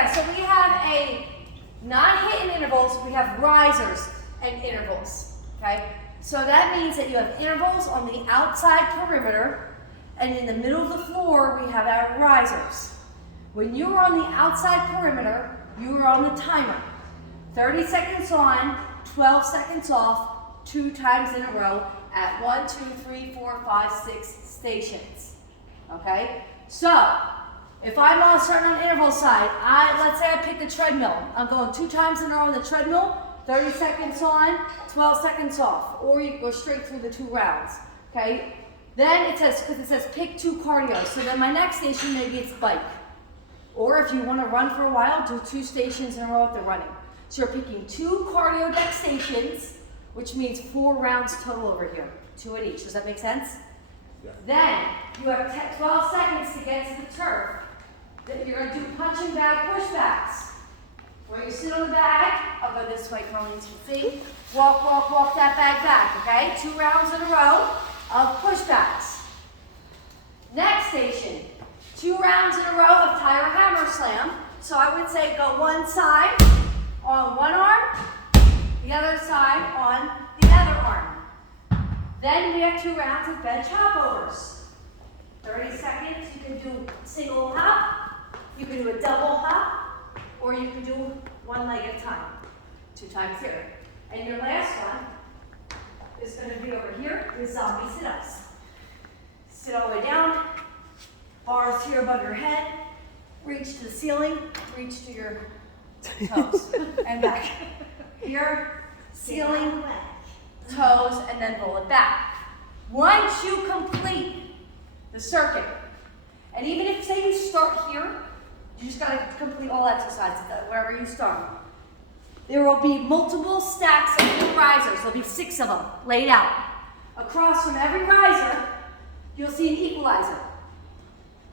guys, so we have a not hit in intervals, we have risers and intervals, okay? So that means that you have intervals on the outside perimeter, and in the middle of the floor, we have our risers. When you are on the outside perimeter, you are on the timer. 30 seconds on, 12 seconds off, 2 times in a row at 1, 2, 3, 4, 5, 6 stations, okay? So, if I'm starting on the interval side, let's say I pick the treadmill. I'm going 2 times in a row on the treadmill, 30 seconds on, 12 seconds off, or you go straight through the 2 rounds, okay? Then it says, because it says pick 2 cardio, so then my next station, maybe it's bike. Or if you want to run for a while, do 2 stations in a row if they're running. So you're picking 2 cardio deck stations, which means 4 rounds total over here, 2 at each. Does that make sense? Yeah. Then you have 12 seconds to get to the turf. Then you're going to do punching bag pushbacks. Where you sit on the bag, I'll go this way, Colleen, so you see. Walk, walk, walk that bag back, okay? 2 rounds in a row of pushbacks. Next station, 2 rounds in a row of tire hammer slam. So I would say go one side on one arm, the other side on the other arm. Then we have 2 rounds of bench hopovers. 30 seconds, you can do single hop, you can do a double hop, or you can do 1 leg at a time, 2 times here. And your last one is going to be over here with zombie sit-ups. Sit all the way down, bars here above your head, reach to the ceiling, reach to your toes, and back. Here, ceiling, toes, and then roll it back. Once you complete the circuit, and even if, say you start here, you just gotta complete all exercises, wherever you start. There will be multiple stacks of risers. There'll be 6 of them laid out. Across from every riser, you'll see an equalizer.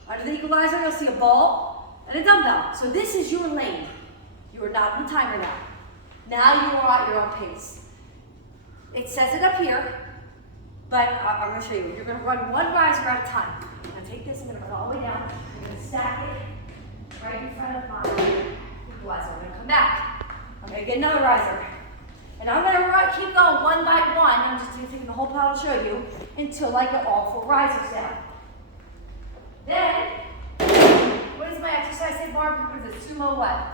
Under the equalizer, you'll see a ball and a dumbbell. So this is your lane. You are not in the timer now. Now you are at your own pace. It says it up here, but I'm going to show you. You're going to run 1 riser at a time. I'm going to take this, I'm going to run all the way down. I'm going to stack it right in front of my equalizer. I'm going to come back. I'm going to get another riser. And I'm going to keep going 1 by 1. I'm just going to take the whole pile to show you until I get all 4 risers down. Then, what is my exercise say, Barb? What is it? Sumo what?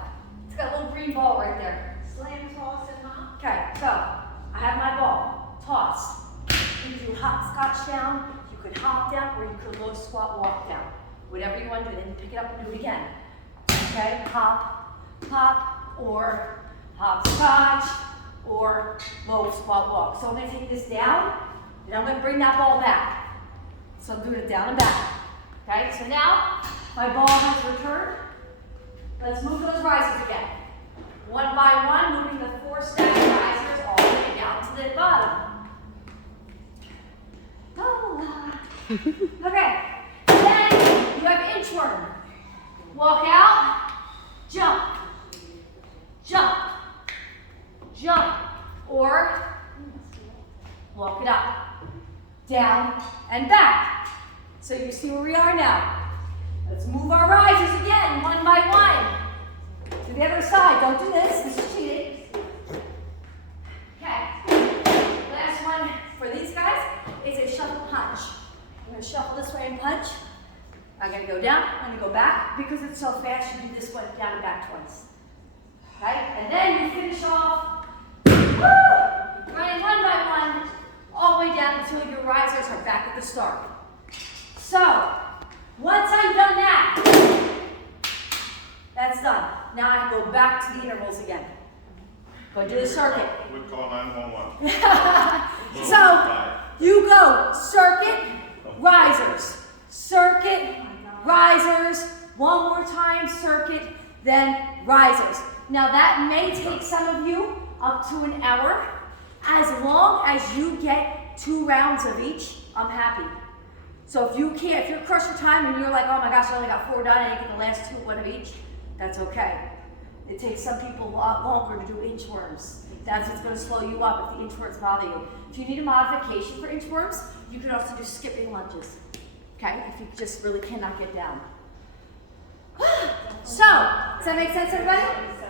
It's got a little green ball right there. Slam, toss, and hop. Okay, so I have my ball. Toss. You can do hopscotch down, you could hop down, or you could low squat walk down. Whatever you want to do, then pick it up and do it again. Okay, hop, pop, or hopscotch, or low squat walk. So I'm going to take this down, and I'm going to bring that ball back. So I'm doing it down and back. Okay, so now my ball has returned. Let's move those risers again. 1 by 1, moving the 4 stacked risers all the way down to the bottom. Oh. Okay, then you have inchworm. Walk out, jump, jump, jump, or walk it up, down, and back. So you see where we are now. Let's move our risers again, 1 by 1. To the other side, don't do this, this is cheating. Okay, last one for these guys is a shuffle punch. I'm gonna shuffle this way and punch. I'm gonna go down, I'm gonna go back. Because it's so fast, you do this one down and back twice. Okay, and then you finish off, running 1 by 1, all the way down until your risers are back at the start. So, once I'm done that, that's done. Now I go back to the intervals again. Go do the circuit. We call 911. So, you go circuit, risers, circuit, risers, 1 more time, circuit, then risers. Now that may take some of you up to an hour. As long as you get 2 rounds of each, I'm happy. So if you can't, if you're crushed for time and you're like, oh my gosh, I only got 4 done and you get the last 2, 1 of each, that's okay. It takes some people a lot longer to do inchworms. That's what's going to slow you up if the inchworms bother you. If you need a modification for inchworms, you can also do skipping lunges. Okay, if you just really cannot get down. So, does that make sense, everybody?